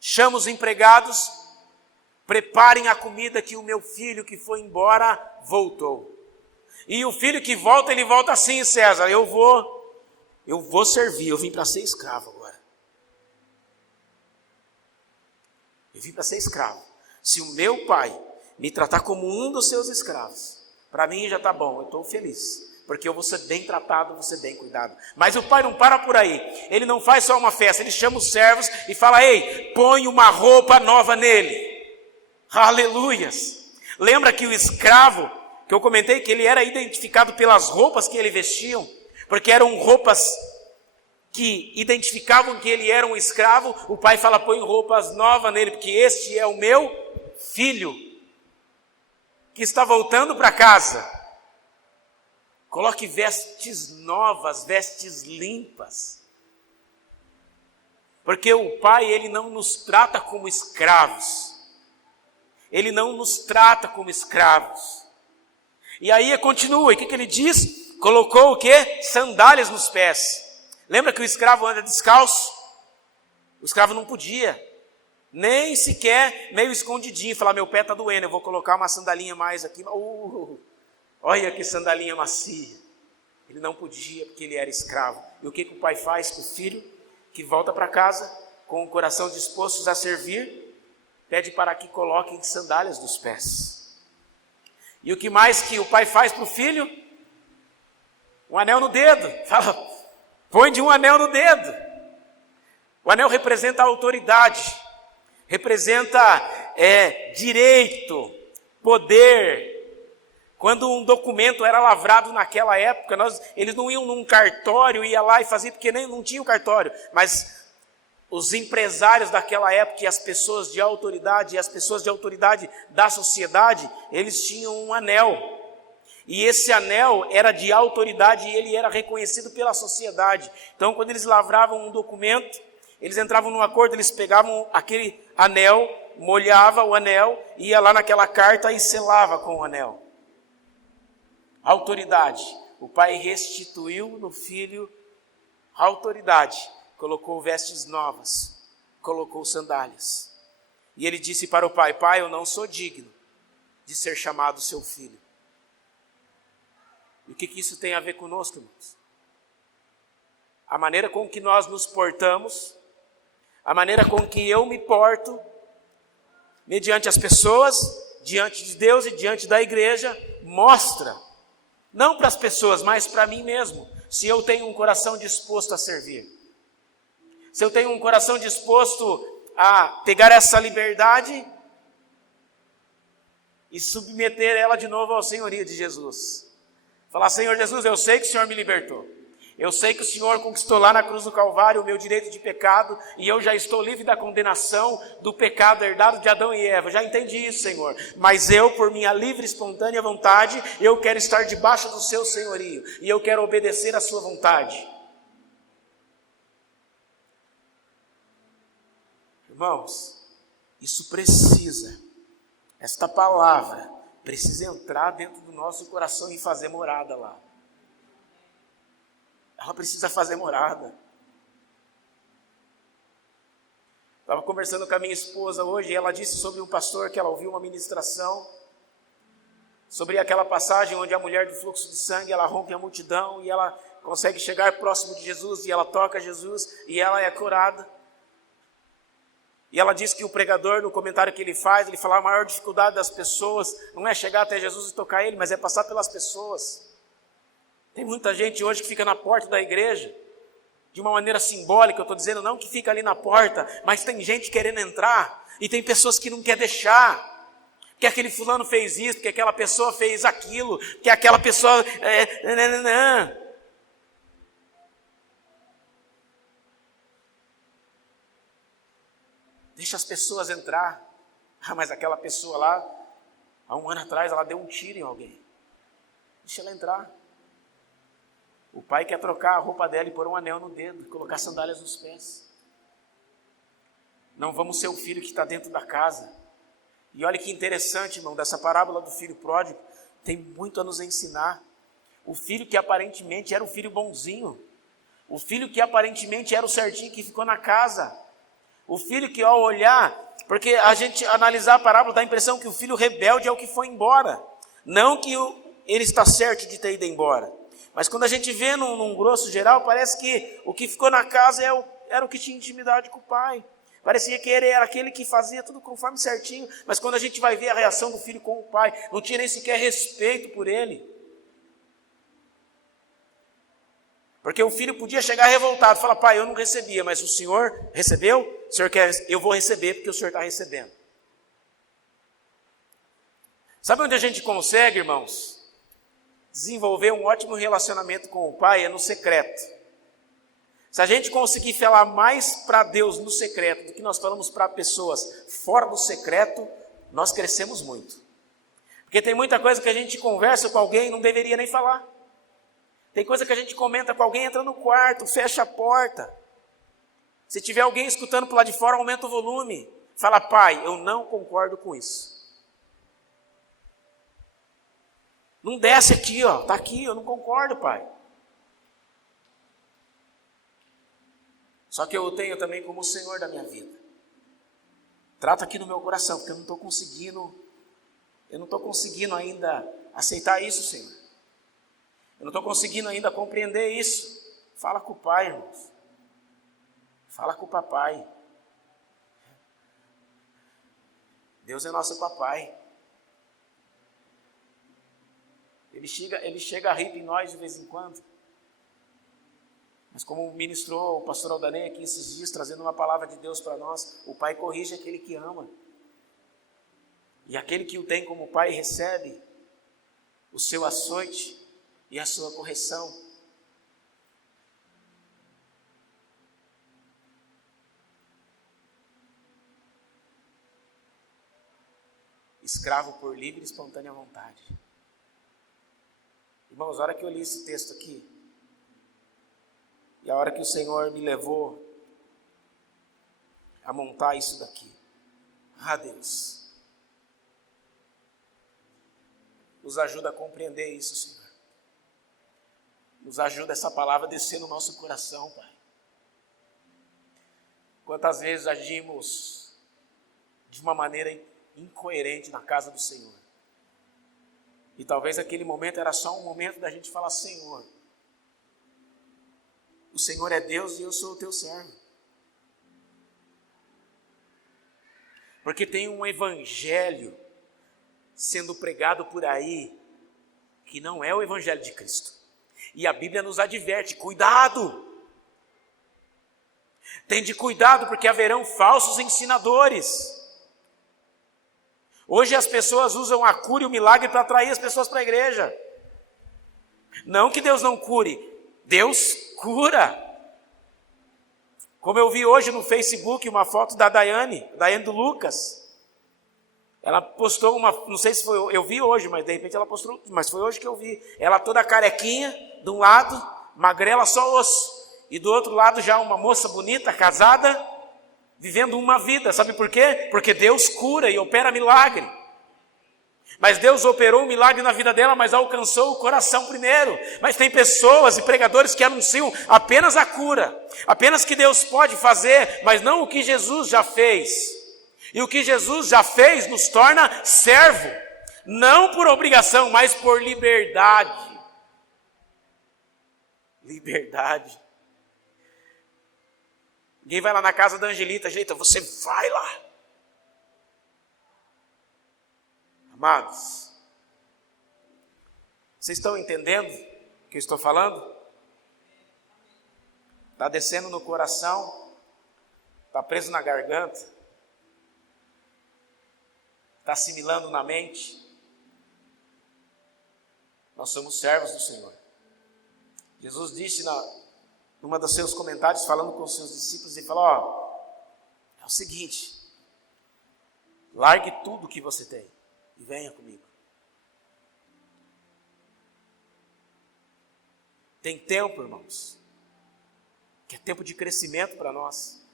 Chama os empregados, preparem a comida que o meu filho que foi embora voltou. E o filho que volta, ele volta assim: César, eu vou servir, eu vim para ser escravo agora. Eu vim para ser escravo. Se o meu pai me tratar como um dos seus escravos, para mim já está bom, eu estou feliz. Porque eu vou ser bem tratado, vou ser bem cuidado. Mas o pai não para por aí. Ele não faz só uma festa, ele chama os servos e fala: ei, põe uma roupa nova nele. Aleluias. Lembra que o escravo, que eu comentei que ele era identificado pelas roupas que ele vestiam, porque eram roupas que identificavam que ele era um escravo. O pai fala: põe roupas novas nele, porque este é o meu filho, que está voltando para casa. Coloque vestes novas, vestes limpas. Porque o pai, ele não nos trata como escravos. Ele não nos trata como escravos. E aí continua, e o que ele diz? Colocou o quê? Sandálias nos pés. Lembra que o escravo anda descalço? O escravo não podia. Nem sequer meio escondidinho, falar: meu pé está doendo, eu vou colocar uma sandalinha mais aqui. Olha que sandalinha macia. Ele não podia porque ele era escravo. E o que o pai faz com o filho que volta para casa com o coração disposto a servir? Pede para que coloquem sandálias nos pés. E o que mais que o pai faz para o filho? Um anel no dedo. Fala: põe de um anel no dedo. O anel representa a autoridade, representa direito, poder. Quando um documento era lavrado naquela época, eles não iam num cartório, ia lá e fazia, porque nem não tinha o cartório, mas os empresários daquela época e as pessoas de autoridade da sociedade, eles tinham um anel. E esse anel era de autoridade e ele era reconhecido pela sociedade. Então, quando eles lavravam um documento, eles entravam num acordo, eles pegavam aquele anel, molhavam o anel, ia lá naquela carta e selava com o anel. Autoridade. O pai restituiu no filho a autoridade. Colocou vestes novas, colocou sandálias. E ele disse para o pai: pai, eu não sou digno de ser chamado seu filho. E o que isso tem a ver conosco, irmãos? A maneira com que nós nos portamos, A maneira com que eu me porto, mediante as pessoas, diante de Deus e diante da igreja, mostra, não para as pessoas, mas para mim mesmo, se eu tenho um coração disposto a servir. Se eu tenho um coração disposto a pegar essa liberdade e submeter ela de novo ao senhorio de Jesus. Falar: Senhor Jesus, eu sei que o Senhor me libertou. Eu sei que o Senhor conquistou lá na cruz do Calvário o meu direito de pecado e eu já estou livre da condenação do pecado herdado de Adão e Eva. Já entendi isso, Senhor. Mas eu, por minha livre e espontânea vontade, eu quero estar debaixo do seu senhorio e eu quero obedecer à sua vontade. Irmãos, isso precisa, esta palavra precisa entrar dentro do nosso coração e fazer morada lá. Ela precisa fazer morada. Estava conversando com a minha esposa hoje e ela disse sobre um pastor que ela ouviu uma ministração sobre aquela passagem onde a mulher do fluxo de sangue, ela rompe a multidão e ela consegue chegar próximo de Jesus e ela toca Jesus e ela é curada. E ela diz que o pregador, no comentário que ele faz, ele fala: a maior dificuldade das pessoas não é chegar até Jesus e tocar ele, mas é passar pelas pessoas. Tem muita gente hoje que fica na porta da igreja, de uma maneira simbólica, eu estou dizendo não que fica ali na porta, mas tem gente querendo entrar, e tem pessoas que não querem deixar, que aquele fulano fez isso, que aquela pessoa fez aquilo, que aquela pessoa... Deixa as pessoas entrar. Mas aquela pessoa lá, há um ano atrás, ela deu um tiro em alguém. Deixa ela entrar. O pai quer trocar a roupa dela e pôr um anel no dedo, colocar sandálias nos pés. Não vamos ser o filho que está dentro da casa. E olha que interessante, irmão, dessa parábola do filho pródigo, tem muito a nos ensinar. O filho que aparentemente era o filho bonzinho, o filho que aparentemente era o certinho que ficou na casa, o filho que ao olhar, porque a gente analisar a parábola dá a impressão que o filho rebelde é o que foi embora, não que ele está certo de ter ido embora. Mas quando a gente vê num grosso geral, parece que o que ficou na casa era o que tinha intimidade com o pai. Parecia que ele era aquele que fazia tudo conforme certinho, mas quando a gente vai ver a reação do filho com o pai, não tinha nem sequer respeito por ele. Porque o filho podia chegar revoltado e falar: pai, eu não recebia, mas o senhor recebeu? O senhor quer? Eu vou receber porque o senhor está recebendo. Sabe onde a gente consegue, irmãos, desenvolver um ótimo relacionamento com o pai? É no secreto. Se a gente conseguir falar mais para Deus no secreto do que nós falamos para pessoas fora do secreto, nós crescemos muito. Porque tem muita coisa que a gente conversa com alguém e não deveria nem falar. Tem coisa que a gente comenta com alguém, entra no quarto, fecha a porta. Se tiver alguém escutando por lá de fora, aumenta o volume. Fala: pai, eu não concordo com isso. Não desce aqui, ó, tá aqui, eu não concordo, pai. Só que eu o tenho também como o Senhor da minha vida. Trata aqui no meu coração, porque eu não estou conseguindo ainda aceitar isso, Senhor. Eu não estou conseguindo ainda compreender isso. Fala com o pai, irmãos. Fala com o papai. Deus é nosso papai. Ele chega a rir em nós de vez em quando. Mas como ministrou o pastor Aldanei aqui esses dias, trazendo uma palavra de Deus para nós, o pai corrige aquele que ama. E aquele que o tem como pai recebe o seu açoite e a sua correção. Escravo por livre e espontânea vontade. Irmãos, a hora que eu li esse texto aqui, e a hora que o Senhor me levou a montar isso daqui, Deus, nos ajuda a compreender isso, Senhor. Nos ajuda essa palavra a descer no nosso coração, Pai. Quantas vezes agimos de uma maneira incoerente na casa do Senhor. E talvez aquele momento era só um momento da gente falar: Senhor, o Senhor é Deus e eu sou o teu servo. Porque tem um evangelho sendo pregado por aí que não é o evangelho de Cristo. E a Bíblia nos adverte: cuidado! Tende cuidado, porque haverão falsos ensinadores. Hoje as pessoas usam a cura e o milagre para atrair as pessoas para a igreja. Não que Deus não cure, Deus cura. Como eu vi hoje no Facebook uma foto da Daiane do Lucas. Ela postou uma, não sei se foi, eu vi hoje, mas de repente ela postou, mas foi hoje que eu vi. Ela toda carequinha, de um lado, magrela só osso. E do outro lado já uma moça bonita, casada, vivendo uma vida. Sabe por quê? Porque Deus cura e opera milagre. Mas Deus operou um milagre na vida dela, mas alcançou o coração primeiro. Mas tem pessoas e pregadores que anunciam apenas a cura, apenas que Deus pode fazer, mas não o que Jesus já fez. E o que Jesus já fez nos torna servo, não por obrigação, mas por liberdade. Liberdade. Ninguém vai lá na casa da Angelita: Angelita, você vai lá. Amados, vocês estão entendendo o que eu estou falando? Está descendo no coração, está preso na garganta, está assimilando na mente. Nós somos servos do Senhor. Jesus disse numa dos seus comentários, falando com os seus discípulos, ele falou: é o seguinte, largue tudo que você tem e venha comigo. Tem tempo, irmãos, que é tempo de crescimento para nós.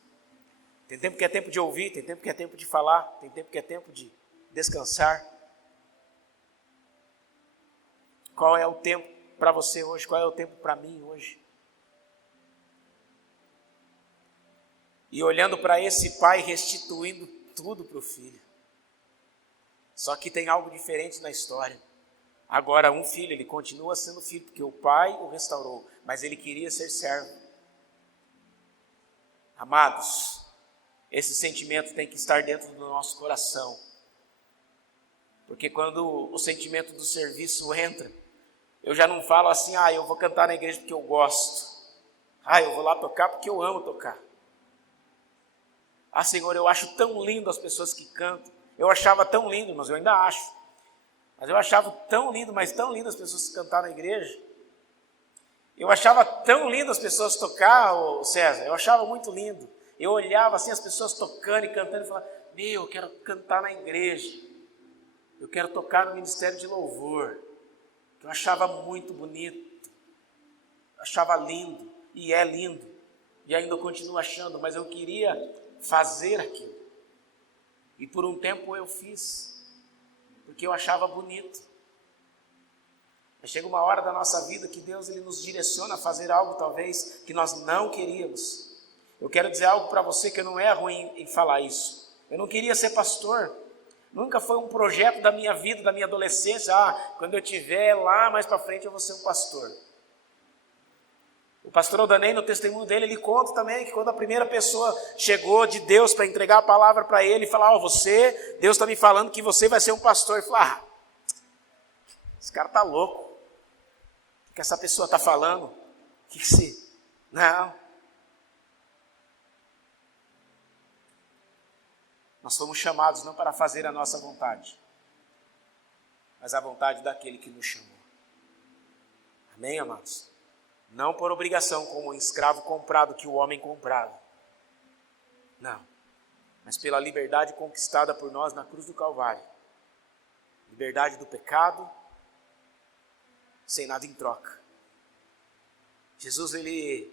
Tem tempo que é tempo de ouvir, tem tempo que é tempo de falar, tem tempo que é tempo de descansar. Qual é o tempo para você hoje? Qual é o tempo para mim hoje? E olhando para esse pai restituindo tudo para o filho. Só que tem algo diferente na história. Agora um filho, ele continua sendo filho, porque o pai o restaurou, mas ele queria ser servo. Amados, esse sentimento tem que estar dentro do nosso coração. Porque quando o sentimento do serviço entra, eu já não falo assim: eu vou cantar na igreja porque eu gosto. Eu vou lá tocar porque eu amo tocar. Senhor, eu acho tão lindo as pessoas que cantam. Eu achava tão lindo, mas eu ainda acho. Mas eu achava tão lindo, mas tão lindo as pessoas que cantaram na igreja. Eu achava tão lindo as pessoas tocar, César. Eu achava muito lindo. Eu olhava assim as pessoas tocando e cantando e falava: eu quero cantar na igreja. Eu quero tocar no ministério de louvor. Eu achava muito bonito. Eu achava lindo. E é lindo. E ainda eu continuo achando, mas eu queria fazer aquilo. E por um tempo eu fiz, porque eu achava bonito. Mas chega uma hora da nossa vida que Deus ele nos direciona a fazer algo talvez que nós não queríamos. Eu quero dizer algo para você que eu não erro em falar isso. Eu não queria ser pastor. Nunca foi um projeto da minha vida, da minha adolescência. Quando eu estiver lá mais para frente eu vou ser um pastor. O pastor Aldanei, no testemunho dele, ele conta também que quando a primeira pessoa chegou de Deus para entregar a palavra para ele e falar: Deus está me falando que você vai ser um pastor. Ele falou: esse cara está louco. O que essa pessoa está falando? Não. Nós fomos chamados não para fazer a nossa vontade, mas a vontade daquele que nos chamou. Amém, amados? Não por obrigação, como um escravo comprado que o homem comprava. Não. Mas pela liberdade conquistada por nós na cruz do Calvário. Liberdade do pecado, sem nada em troca. Jesus, ele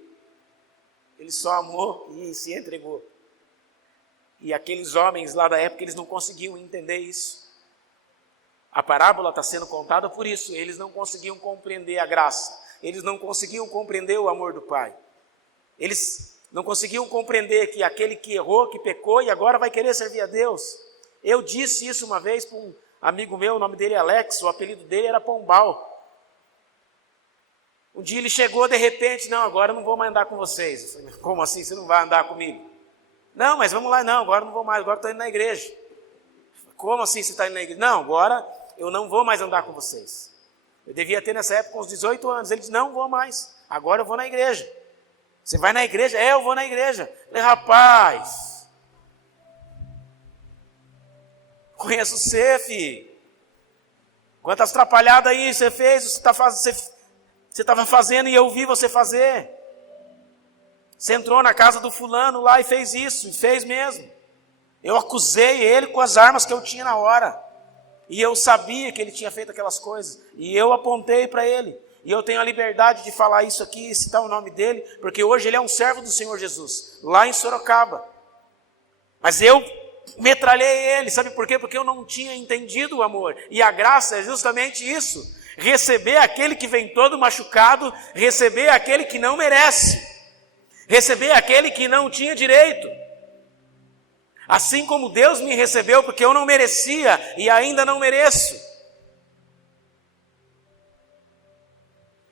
só amou e se entregou. E aqueles homens lá da época, eles não conseguiam entender isso. A parábola está sendo contada por isso. Eles não conseguiam compreender a graça. Eles não conseguiam compreender o amor do Pai. Eles não conseguiam compreender que aquele que errou, que pecou e agora vai querer servir a Deus. Eu disse isso uma vez para um amigo meu, o nome dele é Alex, o apelido dele era Pombal. Um dia ele chegou de repente: não, agora eu não vou mais andar com vocês. Eu falei: como assim, você não vai andar comigo? Não, mas vamos lá, não, agora eu não vou mais, agora estou indo na igreja. Como assim você está indo na igreja? Não, agora eu não vou mais andar com vocês. Eu devia ter nessa época uns 18 anos. Ele disse, não vou mais, agora eu vou na igreja. Você vai na igreja? É, eu vou na igreja. Eu falei, rapaz, conheço você, filho. Quantas atrapalhadas aí você fez, você estava fazendo e eu vi você fazer. Você entrou na casa do fulano lá e fez isso, e fez mesmo. Eu acusei ele com as armas que eu tinha na hora. E eu sabia que ele tinha feito aquelas coisas. E eu apontei para ele. E eu tenho a liberdade de falar isso aqui e citar o nome dele, porque hoje ele é um servo do Senhor Jesus, lá em Sorocaba. Mas eu metralhei ele, sabe por quê? Porque eu não tinha entendido o amor. E a graça é justamente isso. Receber aquele que vem todo machucado, receber aquele que não merece. Receber aquele que não tinha direito. Assim como Deus me recebeu, porque eu não merecia e ainda não mereço.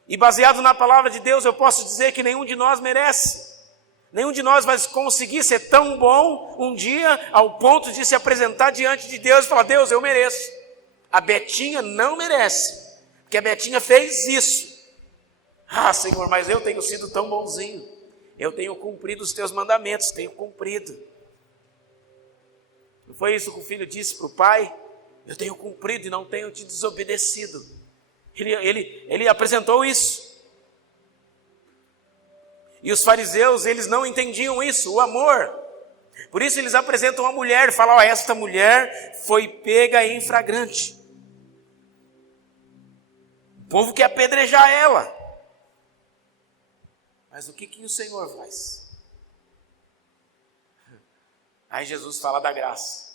E baseado na palavra de Deus, eu posso dizer que nenhum de nós merece. Nenhum de nós vai conseguir ser tão bom um dia ao ponto de se apresentar diante de Deus e falar, Deus, eu mereço. A Betinha não merece, porque a Betinha fez isso. Ah, Senhor, mas eu tenho sido tão bonzinho. Eu tenho cumprido os teus mandamentos, tenho cumprido. Não foi isso que o filho disse para o pai? Eu tenho cumprido e não tenho te desobedecido. Ele apresentou isso. E os fariseus, eles não entendiam isso, o amor. Por isso eles apresentam uma mulher e falam, esta mulher foi pega em flagrante. O povo quer apedrejar ela. Mas o que o Senhor faz? Aí Jesus fala da graça.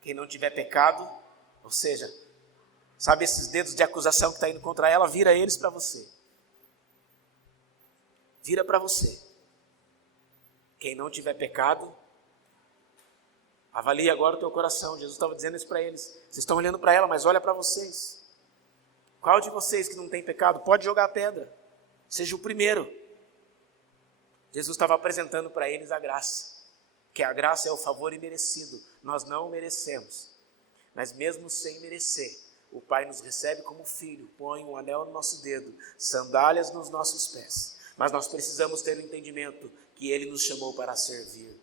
Quem não tiver pecado, ou seja, sabe esses dedos de acusação que está indo contra ela, vira eles para você. Vira para você. Quem não tiver pecado, avalie agora o teu coração. Jesus estava dizendo isso para eles. Vocês estão olhando para ela, mas olha para vocês. Qual de vocês que não tem pecado pode jogar a pedra? Seja o primeiro. Jesus estava apresentando para eles a graça. Que a graça é o favor imerecido. Nós não merecemos. Mas mesmo sem merecer, o Pai nos recebe como filho, põe um anel no nosso dedo, sandálias nos nossos pés. Mas nós precisamos ter o entendimento que Ele nos chamou para servir.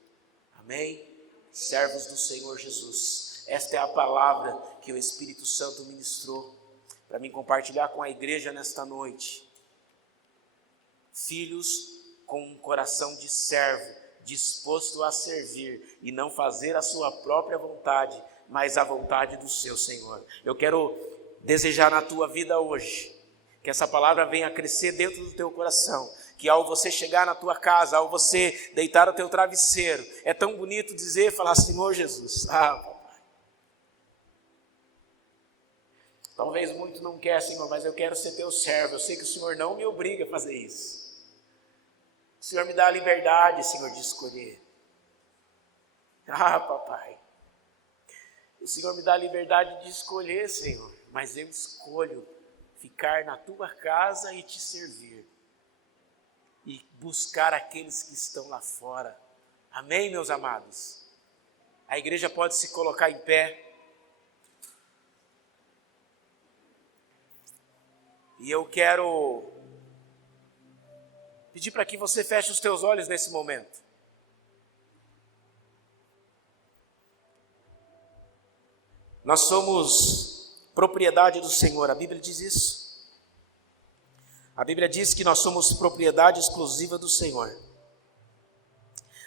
Amém? Servos do Senhor Jesus. Esta é a palavra que o Espírito Santo ministrou para mim compartilhar com a igreja nesta noite. Filhos com um coração de servo, disposto a servir e não fazer a sua própria vontade, mas a vontade do seu Senhor. Eu quero desejar na tua vida hoje, que essa palavra venha crescer dentro do teu coração, que ao você chegar na tua casa, ao você deitar o teu travesseiro, é tão bonito dizer, falar, Senhor Jesus, papai. Talvez muito não quer, Senhor, mas eu quero ser teu servo, eu sei que o Senhor não me obriga a fazer isso. O Senhor me dá a liberdade, Senhor, de escolher. Papai. O Senhor me dá a liberdade de escolher, Senhor, mas eu escolho ficar na tua casa e te servir. E buscar aqueles que estão lá fora. Amém, meus amados? A igreja pode se colocar em pé. E eu quero pedir para que você feche os teus olhos nesse momento. Nós somos propriedade do Senhor, a Bíblia diz isso. A Bíblia diz que nós somos propriedade exclusiva do Senhor.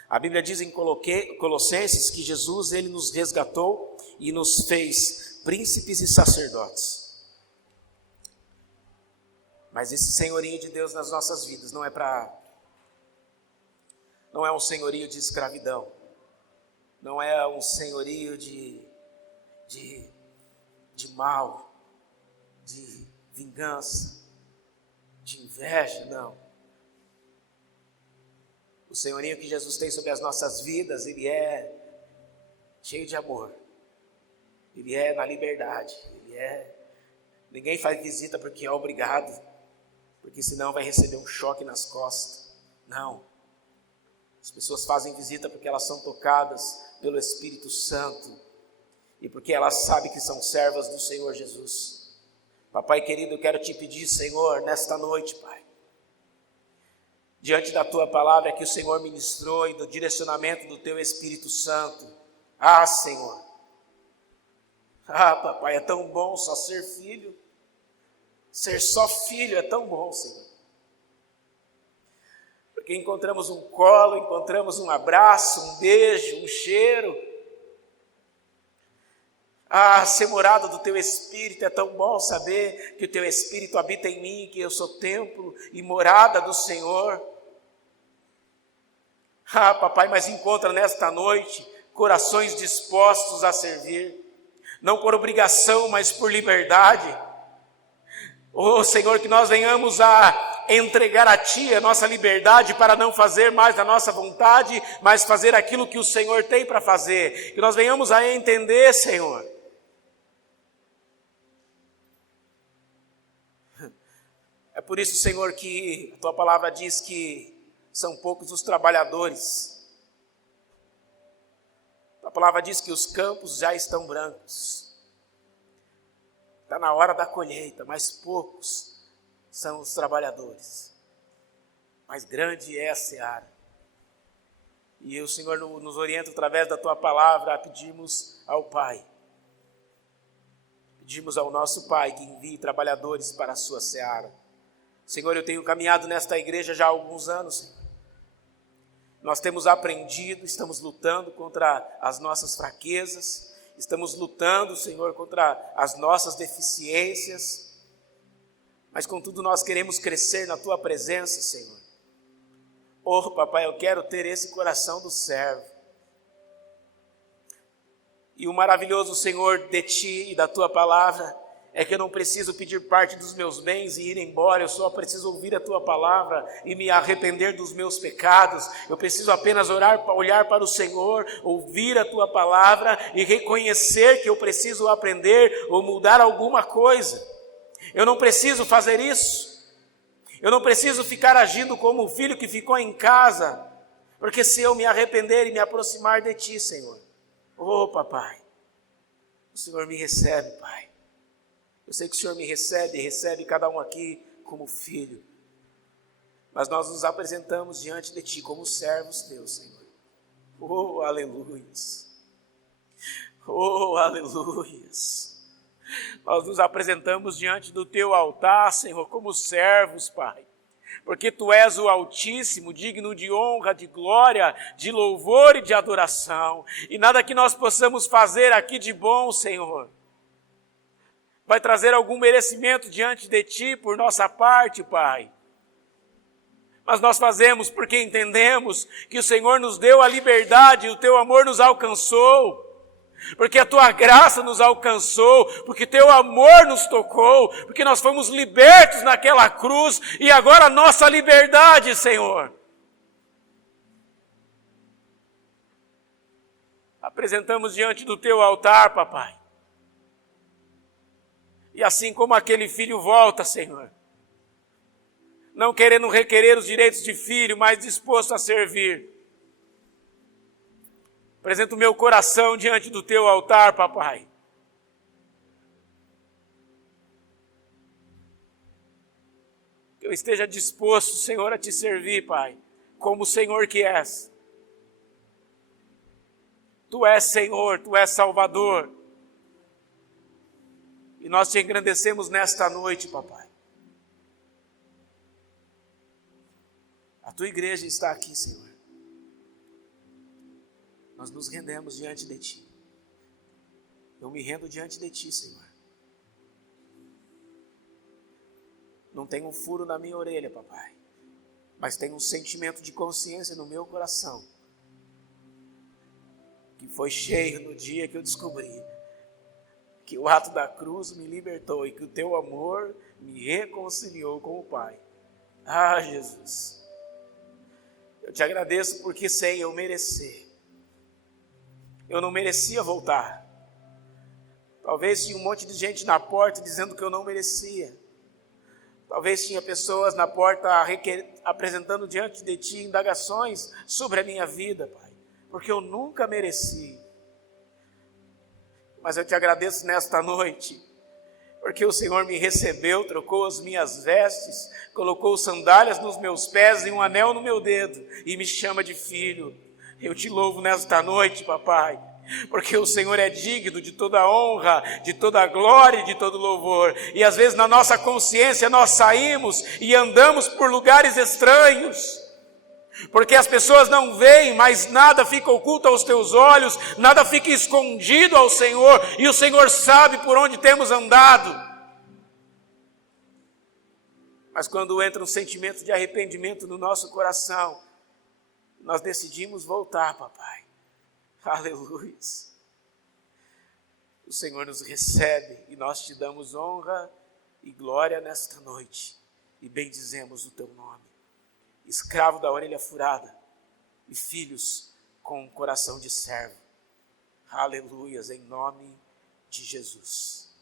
A Bíblia diz em Colossenses que Jesus, Ele nos resgatou e nos fez príncipes e sacerdotes. Mas esse senhorio de Deus nas nossas vidas não é um senhorio de escravidão, não é um senhorio de mal, de vingança, de inveja, não. O senhorio que Jesus tem sobre as nossas vidas, Ele é cheio de amor, Ele é na liberdade, ninguém faz visita porque é obrigado, porque senão vai receber um choque nas costas. Não. As pessoas fazem visita porque elas são tocadas pelo Espírito Santo e porque elas sabem que são servas do Senhor Jesus. Papai querido, eu quero te pedir, Senhor, nesta noite, Pai, diante da Tua palavra que o Senhor ministrou e do direcionamento do Teu Espírito Santo. Senhor, papai, é tão bom só ser filho. Ser só filho é tão bom, Senhor. Porque encontramos um colo, encontramos um abraço, um beijo, um cheiro. Ser morada do Teu Espírito, é tão bom saber que o Teu Espírito habita em mim, que eu sou templo e morada do Senhor. Papai, mas encontra nesta noite corações dispostos a servir, não por obrigação, mas por liberdade. Senhor, que nós venhamos a entregar a Ti a nossa liberdade para não fazer mais da nossa vontade, mas fazer aquilo que o Senhor tem para fazer. Que nós venhamos a entender, Senhor. É por isso, Senhor, que a Tua palavra diz que são poucos os trabalhadores. A palavra diz que os campos já estão brancos. Está na hora da colheita, mas poucos são os trabalhadores. Mas grande é a seara. E o Senhor nos orienta através da Tua palavra a pedirmos ao Pai. Pedimos ao nosso Pai que envie trabalhadores para a sua seara. Senhor, eu tenho caminhado nesta igreja já há alguns anos, Senhor. Nós temos aprendido, estamos lutando contra as nossas fraquezas, estamos lutando, Senhor, contra as nossas deficiências, mas contudo nós queremos crescer na Tua presença, Senhor. Papai, eu quero ter esse coração do servo. E o maravilhoso, Senhor, de Ti e da Tua palavra é que eu não preciso pedir parte dos meus bens e ir embora, eu só preciso ouvir a Tua palavra e me arrepender dos meus pecados. Eu preciso apenas olhar para o Senhor, ouvir a Tua palavra e reconhecer que eu preciso aprender ou mudar alguma coisa. Eu não preciso fazer isso. Eu não preciso ficar agindo como o filho que ficou em casa, porque se eu me arrepender e me aproximar de Ti, Senhor, papai, o Senhor me recebe, Pai. Eu sei que o Senhor me recebe e recebe cada um aqui como filho. Mas nós nos apresentamos diante de Ti como servos Teus, Senhor. Aleluias. Aleluias. Nós nos apresentamos diante do Teu altar, Senhor, como servos, Pai. Porque Tu és o Altíssimo, digno de honra, de glória, de louvor e de adoração. E nada que nós possamos fazer aqui de bom, Senhor, vai trazer algum merecimento diante de Ti por nossa parte, Pai. Mas nós fazemos porque entendemos que o Senhor nos deu a liberdade, o Teu amor nos alcançou, porque a Tua graça nos alcançou, porque Teu amor nos tocou, porque nós fomos libertos naquela cruz e agora a nossa liberdade, Senhor. Apresentamos diante do Teu altar, papai. E assim como aquele filho volta, Senhor, não querendo requerer os direitos de filho, mas disposto a servir. Apresento o meu coração diante do Teu altar, papai. Que eu esteja disposto, Senhor, a Te servir, Pai, como o Senhor que és. Tu és Senhor, Tu és Salvador. E nós Te engrandecemos nesta noite, papai. A Tua igreja está aqui, Senhor. Nós nos rendemos diante de Ti. Eu me rendo diante de Ti, Senhor. Não tem um furo na minha orelha, papai, mas tem um sentimento de consciência no meu coração, que foi cheio no dia que eu descobri que o ato da cruz me libertou e que o Teu amor me reconciliou com o Pai. Jesus, eu Te agradeço porque sem eu merecer, eu não merecia voltar. Talvez tinha um monte de gente na porta dizendo que eu não merecia. Talvez tinha pessoas na porta apresentando diante de ti indagações sobre a minha vida, Pai, porque eu nunca mereci. Mas eu te agradeço nesta noite, porque o Senhor me recebeu, trocou as minhas vestes, colocou sandálias nos meus pés e um anel no meu dedo e me chama de filho. Eu te louvo nesta noite, papai, porque o Senhor é digno de toda honra, de toda glória e de todo louvor. E às vezes na nossa consciência nós saímos e andamos por lugares estranhos, porque as pessoas não veem, mas nada fica oculto aos teus olhos, nada fica escondido ao Senhor, e o Senhor sabe por onde temos andado. Mas quando entra um sentimento de arrependimento no nosso coração, nós decidimos voltar, papai. Aleluia. O Senhor nos recebe e nós te damos honra e glória nesta noite, e bendizemos o teu nome. Escravo da orelha furada e filhos com um coração de servo. Aleluias, em nome de Jesus.